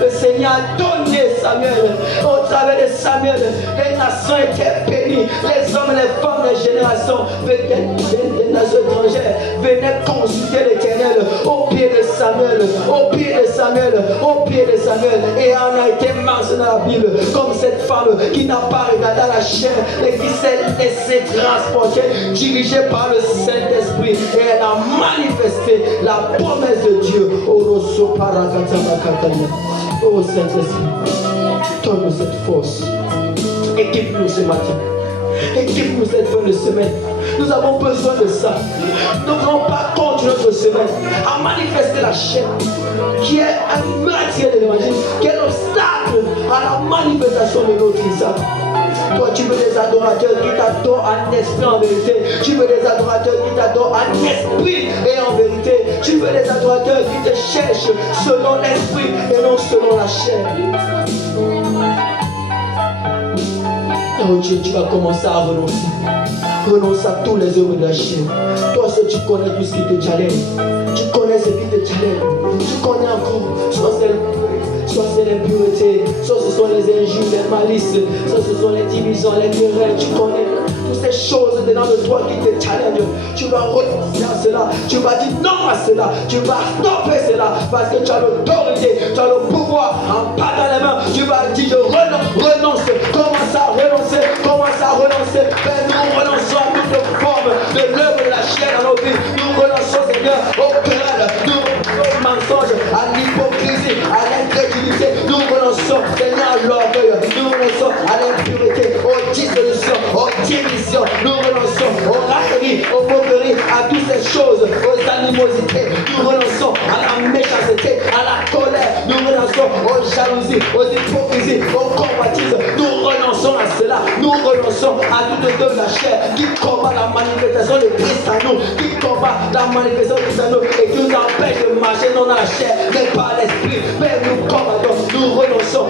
le Seigneur a donné Samuel. Au travers de Samuel, les nations étaient bénies, les hommes, les femmes, les générations des nations étrangères venaient consulter l'Éternel au pied de Samuel, au pied de Samuel, au pied de Samuel. Et on a été mentionné dans la Bible comme cette femme qui n'a pas regardé la chair, mais qui s'est laissée transporter, dirigée par le Saint-Esprit. Et elle a manifesté la promesse de Dieu. Oh Saint-Esprit, donne-nous cette force. Équipe-nous ce matin. Équipe-nous cette fin de semaine. Nous avons besoin de ça. Nous ne voulons pas contre notre semaine à manifester la chair, qui est un matière de l'évangile, qui est l'obstacle à la manifestation de notre Isaac. Toi, tu veux des adorateurs qui t'adorent en esprit, en vérité. Tu veux des adorateurs qui t'adorent en esprit et en vérité. Tu veux des adorateurs qui te cherchent selon l'esprit et non selon la chair. Oh Dieu, tu vas commencer à renoncer. Renonce à tous les œuvres de la chair. Toi seul tu connais tout ce qui te challenge. Tu connais ce qui te challenge. Tu connais encore. Soit c'est l'impureté, soit ce sont les injures, les malices, soit ce sont les divisions, les querelles. Tu connais toutes ces choses dedans de toi qui te challengent. Tu vas renoncer à cela. Tu vas dire non à cela. Tu vas stopper cela parce que tu as l'autorité, tu as le pouvoir en pas dans les mains. Tu vas dire je renonce. Commence à renoncer. Père, nous renonçons à toute forme de l'œuvre de la chair dans nos vies. Nous renonçons, Seigneur, au querelles, au mensonge, à l'hypocrisie, à l'incrédulité. Nous renonçons, Seigneur, à l'orgueil. Nous renonçons à l'impureté, aux dissolutions, aux divisions. Nous renonçons aux railleries, aux moqueries, à toutes ces choses, aux animosités. Nous renonçons à la méchanceté, à la colère. Nous renonçons aux jalousies, aux hypocrisies, aux convoitises. Nous renonçons à cela. Nous renonçons à toute œuvre de la chair qui combat la manifestation de Christ en nous, qui combat la manifestation de Christ en nous et qui nous empêche de marcher non dans la chair, mais par l'esprit. Père, nous combattons, nous renonçons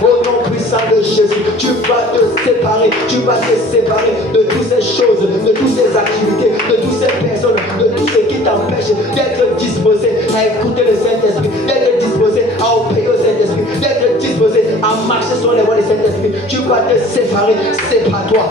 au nom puissant de Jésus. Tu vas te séparer de toutes ces choses, de toutes ces activités, de toutes ces personnes, de tout ce qui t'empêche d'être disposé à écouter le Saint-Esprit, d'être disposé à obéir au Saint-Esprit, d'être disposé à marcher sur les voies du Saint-Esprit. Tu vas te séparer, sépare-toi.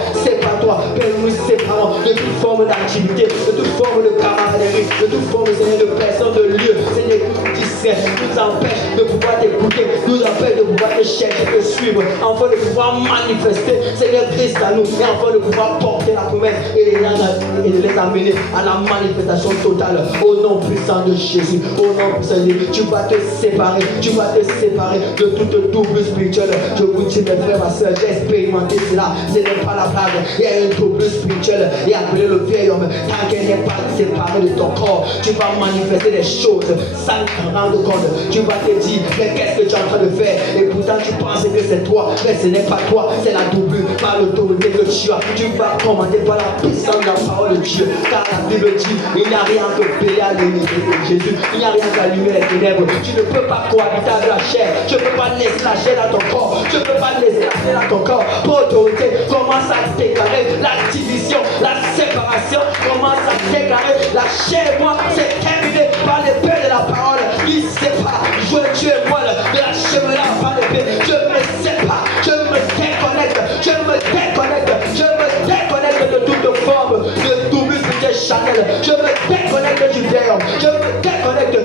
Père, nous séparons de toute forme d'activité, de toute forme de camaraderie, de toute forme, Seigneur, de personnes, de lieux, Seigneur, qui nous empêche de pouvoir t'écouter, nous empêche de pouvoir te chercher, te suivre, afin de pouvoir manifester, Seigneur, Christ à nous, et afin de pouvoir porter la promesse et de les amener à la manifestation totale, au nom puissant de Jésus, au nom puissant de Jésus. Tu vas te séparer de toute double spirituelle. Je vous dis, mes frères, ma soeur, j'ai expérimenté cela, ce n'est pas la blague. Il y a une double spirituelle et appelé le vieil homme. Tant qu'elle n'est pas séparée de ton corps, tu vas manifester des choses sans t'en rendre compte. Tu vas te dire, mais qu'est-ce que tu es en train de faire? Et pourtant tu penses que c'est toi, mais ce n'est pas toi, c'est la double, par l'autorité que tu as. Tu vas commander par la puissance de la parole de Dieu, car la Bible dit, il n'y a rien que payer à l'unité de Jésus, il n'y a rien qu'allumer les ténèbres. Tu ne peux pas cohabiter avec la chair, tu ne peux pas laisser la chair dans ton corps, tu ne peux pas laisser la chair dans ton corps. Pour autorité, commence à déclarer la division, la séparation, commence à déclarer la chair, moi, c'est terminé par l'épée de la parole qui sépare. Dieu est moi de la chevelure par l'épée. Je me sépare, je me déconnecte de toute forme de double spirituel Chanel. Je me déconnecte du vieil homme. Je me déconnecte,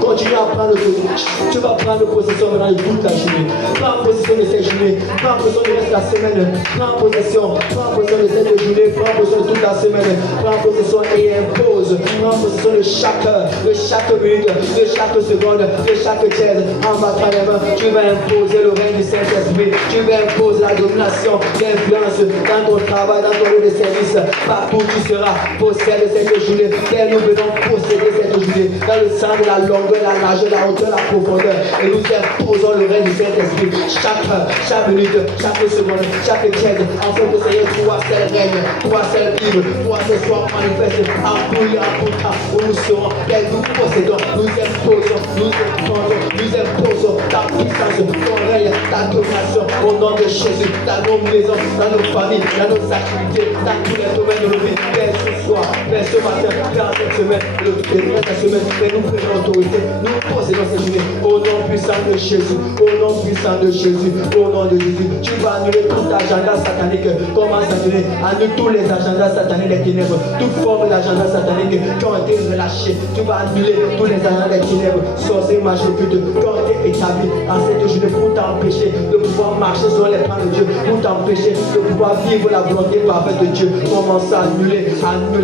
Continue à prendre tu vas prendre possession maintenant de toute la journée. Prends possession de cette journée. Prends possession du reste de la semaine. Prends possession de cette journée. Prends possession de toute la semaine. Prends possession et impose. Prends possession de chaque heure, de chaque minute, de chaque seconde, de chaque dièse. En battant les mains, tu vas imposer le règne du Saint-Esprit. Tu vas imposer la domination, l'influence dans ton travail, dans ton lieu de service. Partout tu seras, possède cette journée. Et nous venons posséder cette journée dans le sang de la longueur, la largeur, la hauteur, la profondeur. Et nous imposons le règne du Saint-Esprit. Chaque minute, chaque seconde, chaque dièse. Afin que Seigneur, toi seul règne, toi seul libre, toi seul sois manifeste en tout lieu, en tout temps où nous serons. Et nous possédons, nous imposons ta puissance, ton règne, ta domination au nom de Jésus, dans nos maisons, dans nos familles, dans nos activités, dans tous les domaines de nos vies. Père, ce soir, Père, ce matin, Père, cette semaine, le reste de la semaine, Père, nous prenons l'autorité, nous possédons cette journée au nom puissant de Jésus, au nom puissant de Jésus, au nom de Jésus. Tu vas annuler tout agenda satanique. Commence à annuler, annule tous les agendas sataniques des ténèbres, toute forme d'agenda satanique qui ont été relâchés. Tu vas annuler tous les agendas des ténèbres, sorciers, mages occultes, qui ont été établis en cette journée pour t'empêcher de pouvoir marcher sur les plans de Dieu, pour t'empêcher de pouvoir vivre la volonté parfaite de Dieu. Commence à annuler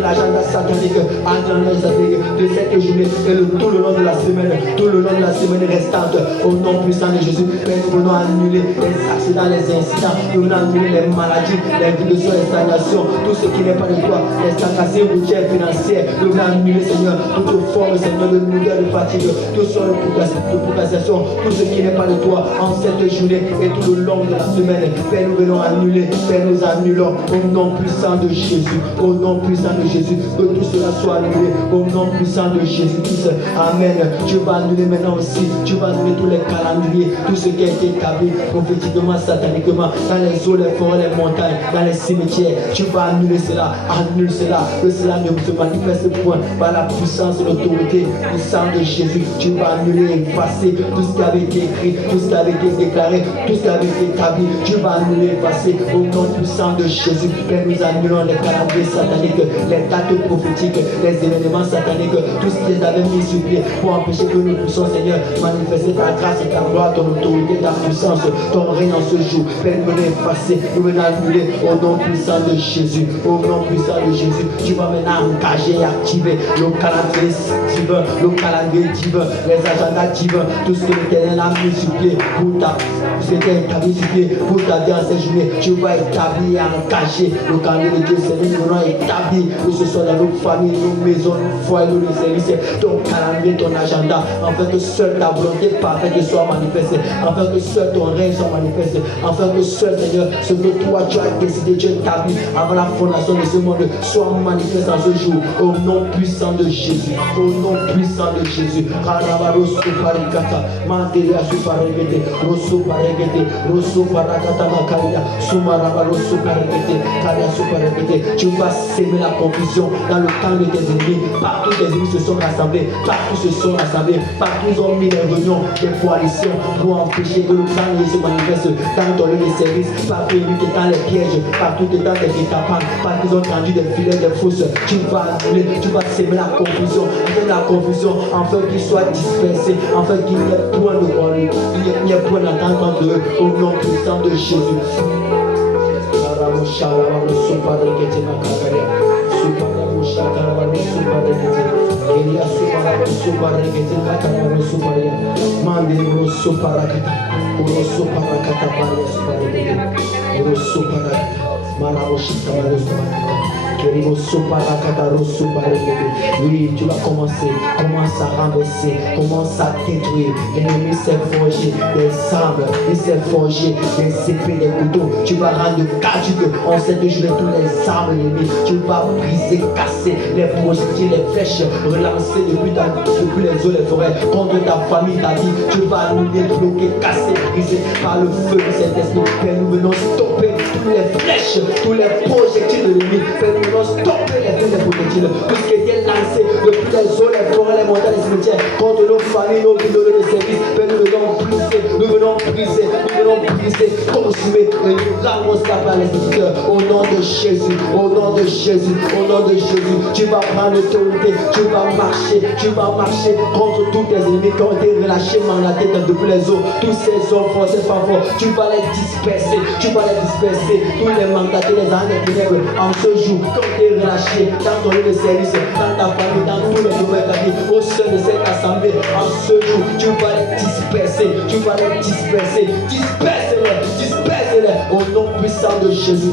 l'agenda satanique de cette journée et tout le long de la semaine, tout le long de la semaine restante, au nom puissant de Jésus. Père, nous venons annuler les accidents, les incidents, nous venons annuler les maladies, les vibrations, les stagnations, tout ce qui n'est pas de toi, les stagnations routières, financières, nous venons annuler, Seigneur, toute forme, Seigneur, de lourdeur, de fatigue, toute sorte de procrastination, tout ce qui n'est pas de toi en cette journée et tout le long de la semaine. Père, nous venons annuler, Père, nous annulons au nom puissant de Jésus, au nom puissant de Jésus, que tout cela soit annulé, au nom puissant de Jésus-Christ. Amen. Tu vas annuler maintenant aussi, tu vas annuler tous les calendriers, tout ce qui a été établi prophétiquement, sataniquement, dans les eaux, les forêts, les montagnes, dans les cimetières. Tu vas annuler cela, annule cela, que cela ne se manifeste point par la puissance et l'autorité du sang de Jésus. Tu vas annuler, effacer tout ce qui avait été écrit, tout ce qui avait été déclaré, tout ce qui avait été établi. Tu vas annuler, effacer au nom puissant de Jésus. Père, nous annulons les calendriers sataniques, les dates prophétiques, les événements sataniques, tout ce qui les avait mis sur pied pour empêcher que nous puissions, Seigneur, manifester ta grâce et ta gloire, ton autorité, ta puissance, ton règne en ce jour. Père, nous venons effacer, nous venons annuler au nom puissant de Jésus, au nom puissant de Jésus. Tu vas maintenant engager et activer le calendrier divin, le calendrier divin, les agendas divins, tout ce que l'Éternel a mis sur pied pour ta c'était établi sur pied pour ta vie en cette journée. Tu vas établir et engager le calendrier de Dieu, Seigneur. Nous allons établir que ce soit dans nos familles, nos maisons, nos foyers, nos services, ton calendrier, ton agenda, afin que seule ta volonté parfaite soit manifestée, afin que seul ton règne soit manifesté, afin que seul, Seigneur, ce que toi tu as décidé, tu as établi avant la fondation de ce monde soit manifesté en ce jour, au nom puissant de Jésus, au nom puissant de Jésus. Tu vas s'aimer la confusion dans le camp de tes ennemis. Partout tes ennemis se sont rassemblés, partout se sont rassemblés, partout ils ont mis des réunions, des coalitions pour empêcher que le calme se manifeste dans ton lieu de service. Partout ils étant les pièges, partout étant des guet-apens, partout ils ont tendu des filets, des fausses. Tu vas annuler, tu vas s'aimer la confusion, afin qu'ils soient dispersés, afin qu'il n'y ait point de gloire, il n'y ait point d'entente entre eux, au nom puissant de Jésus. Oui, tu vas commencer, commence à renverser, commence à détruire. L'ennemi s'est forgé des sabres, il s'est forgé des épées, des couteaux. Tu vas rendre caduque en cette journée tous les armes ennemies. Tu vas briser, casser les projectiles, les flèches, relancer depuis les eaux, les forêts, contre ta famille, ta vie. Tu vas annuler, bloquer, casser, briser par le feu de cet esprit. Père, nous venons stopper tous les flèches, tous les projectiles de l'ennemi. Père, nous venons stopper les flèches des projectiles. Tout ce qui était lancé depuis les eaux, les forêts, les montagnes, les cimetières, contre nos familles, nos vies, nos services. Père, nous venons briser, nous venons briser, nous venons briser, consumer et nous ramenons la par les serviteurs. Au nom de Jésus, au nom de Jésus, au nom de Jésus, tu vas prendre l'autorité, tu vas marcher contre tous tes ennemis qui ont été relâchés, mandatés depuis les eaux. Tous ces hommes forcés par force, tu vas les disperser, tous les mandatés, les âmes des ténèbres, en ce jour, qui ont été relâchés dans ton lieu de service, dans ta famille, dans tous les domaines de ta vie, au sein de cette assemblée, en ce jour, tu vas les disperser, disperse-les, au nom puissant de Jésus.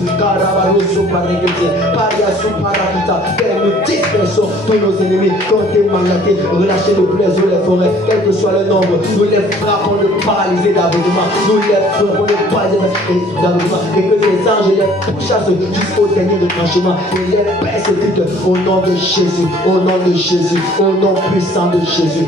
Père, nous dispersons tous nos ennemis qui ont été mandatés, relâchés depuis les eaux, les forêts, quel que soit le nombre. Nous les frappons de paralyser d'aveuglement, nous les frappons de paralyser d'aveuglement, et que les anges les pourchassent jusqu'au dernier retranchement et les persécutent au nom de Jésus, au nom de Jésus, au nom puissant de Jésus.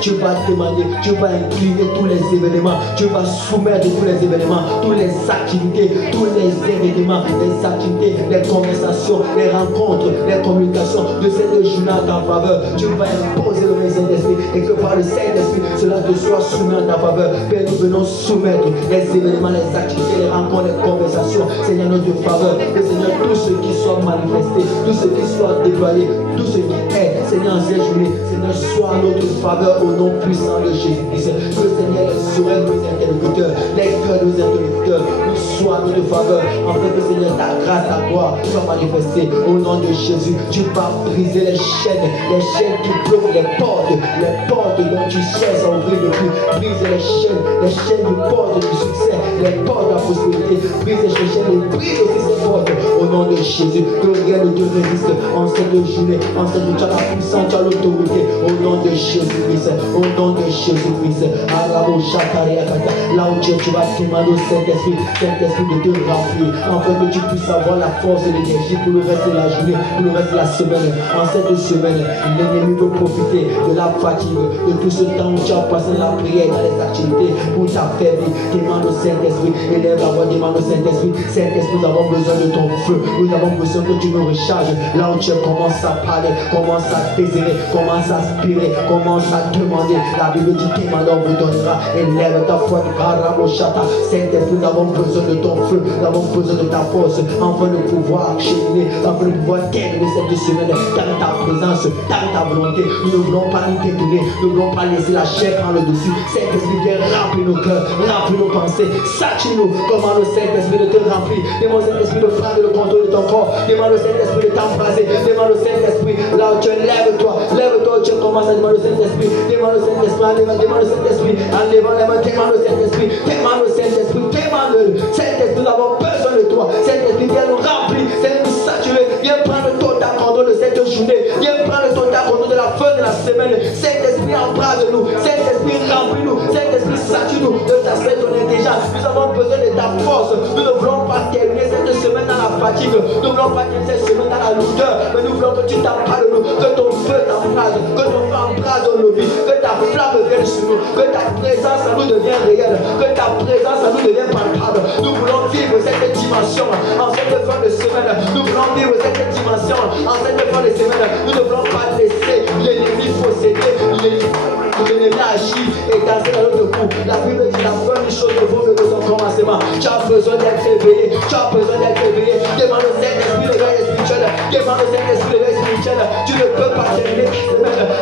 Tu vas demander, tu vas incliner tous les événements, tu vas soumettre tous les événements, toutes les activités, tous les événements, les activités, les conversations, les rencontres, les communications de cette journée en ta faveur. Tu vas imposer le Saint-Esprit et que par le Saint-Esprit, cela te soit soumis en ta faveur. Père, nous venons soumettre les événements, les activités, les rencontres, les conversations, Seigneur, notre faveur. Et Seigneur, tout ce qui soit manifesté, tout ce qui soit déployé, tout ce qui est, Seigneur, en cette journée, Seigneur, soit notre faveur au nom puissant de Jésus-Christ. Que Seigneur, les oreilles de nos interlocuteurs, les cœurs de nos nos interlocuteurs, nous sois de faveur, afin que Seigneur, ta grâce, ta gloire soit manifestée au nom de Jésus. Tu vas briser les chaînes qui bloquent les portes dont tu cherches à ouvrir depuis. Brise les chaînes du porte du succès, les portes de la prospérité. Brise les chaînes et brise aussi ces portes au nom de Jésus. Que rien ne te résiste en cette journée, en cette journée. Tu as la puissance, tu as l'autorité au nom de Jésus-Christ, au nom de Jésus-Christ. Là où tu es, tu vas demander au Saint-Esprit de te remplir, afin que tu puisses avoir la force et l'énergie pour le reste de la journée, pour le reste de la semaine. En cette semaine, l'ennemi veut profiter de la fatigue, de tout ce temps où tu as passé dans la prière, dans les activités, pour t'affaiblir. Demande au Saint-Esprit, élève la voix, demande au Saint-Esprit. Saint-Esprit, nous avons besoin de ton feu, nous avons besoin que tu nous recharges. Là où tu es, commence à parler, commence à désirer, commence à aspirer, commence à demander. La Bible dit, demande, on vous donnera. Élève ta foi, Saint-Esprit, nous avons besoin de ton feu, nous avons besoin de ta force, afin de pouvoir cheminer, afin de pouvoir terminer cette semaine dans ta présence, dans ta volonté. Nous ne voulons pas nous détourner, nous ne voulons pas laisser la chair prendre le dessus. Saint-Esprit, viens remplir nos cœurs, remplir nos pensées, sature-nous. Demande au Saint-Esprit de te remplir, demande au Saint-Esprit de prendre le contrôle de ton corps, demande au Saint-Esprit de t'embraser, demande au Saint-Esprit, là où tu es, lève-toi, tu commences à demander au Saint-Esprit, demande au Saint-Esprit, demande au Saint-Esprit, demande au Saint-Esprit, demande au Saint-Esprit, demande-le. Saint-Esprit, nous avons besoin de toi. Saint-Esprit, viens nous remplir, viens nous saturer, viens prendre le total contrôle de cette journée, viens prendre le total contrôle de la fin de la semaine. Saint-Esprit, embrase-nous, Saint-Esprit, remplis-nous, Saint-Esprit, sature-nous de ta sainte intelligence. Nous avons besoin de ta force. Nous ne voulons pas terminer cette semaine dans la fatigue, nous ne voulons pas terminer cette semaine dans la lourdeur, mais nous voulons que tu t'embrases de nous, que ton feu t'embrase, que ton feu embrase nos vies, que ta flamme vienne sur nous, que ta présence à nous devienne réelle, que ta présence à nous devienne palpable. Nous voulons vivre cette dimension en cette fin de semaine. Nous voulons vivre cette dimension en cette fin de semaine. Nous ne voulons pas laisser l'ennemi posséder, l'ennemi agir et danser dans notre cou. La Bible dit la première chose de vos de son commencement. Tu as besoin d'être éveillé, tu as besoin d'être éveillé. Demande au Saint-Esprit de veille spirituelle, demande au Saint-Esprit de veille spirituelle. Tu ne peux pas terminer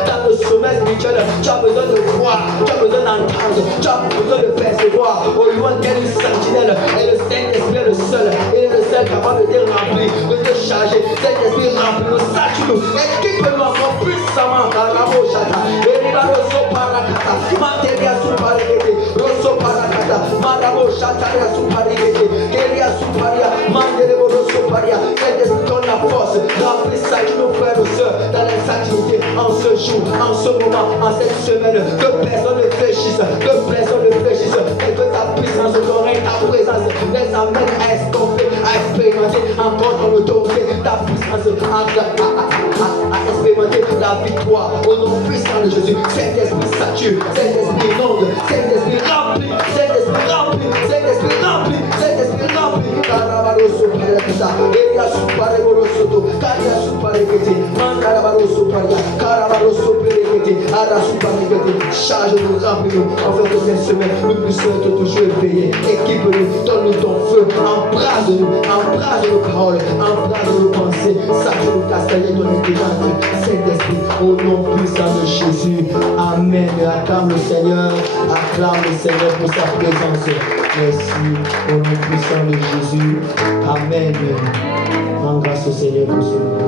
dans le sommet spirituel. Tu as besoin de voir, tu as besoin d'entendre, tu as besoin de percevoir. Au loin d'elle une sentinelle, et le Saint-Esprit est le seul, il est le seul capable de te remplir, de te charger. Saint-Esprit remplit-nous, sature-nous, équipe-nous encore puissamment dans la mochata. Et il va le soparakata, materia suparekete, rosso parakata, marabo chataria suparekete, keria suparia, mandelebo rosso paria. Saint-Esprit donne la force, remplis sature nos frères et sœurs dans les activités, en ce jour, en ce moment, en cette semaine, que personne ne fléchisse, et que ta puissance, ton règne, ta présence les amène à estomper, à expérimenter encore ton autorité, ta puissance à expérimenter la victoire au nom puissant de Jésus. Saint-Esprit sature, Saint-Esprit inonde, Saint-Esprit rempli, Saint-Esprit rempli, Saint-Esprit rempli, Saint-Esprit rempli. Carabaroso parakata, eria supareborosoto, caria suparekete, mandarabaroso paria, carabaroso perekete, ara suparekete. Charge-nous, remplis-nous, afin que cette semaine nous puissions être toujours éveillés. Équipe-nous, donne-nous ton feu, embrase-nous nos paroles, embrase nos pensées, sache-nous castagner ton intelligence. Saint-Esprit, au nom puissant de Jésus. Amen. Acclame le Seigneur pour sa présence. Merci, au nom puissant de Jésus. Amen. Rends grâce au Seigneur pour ce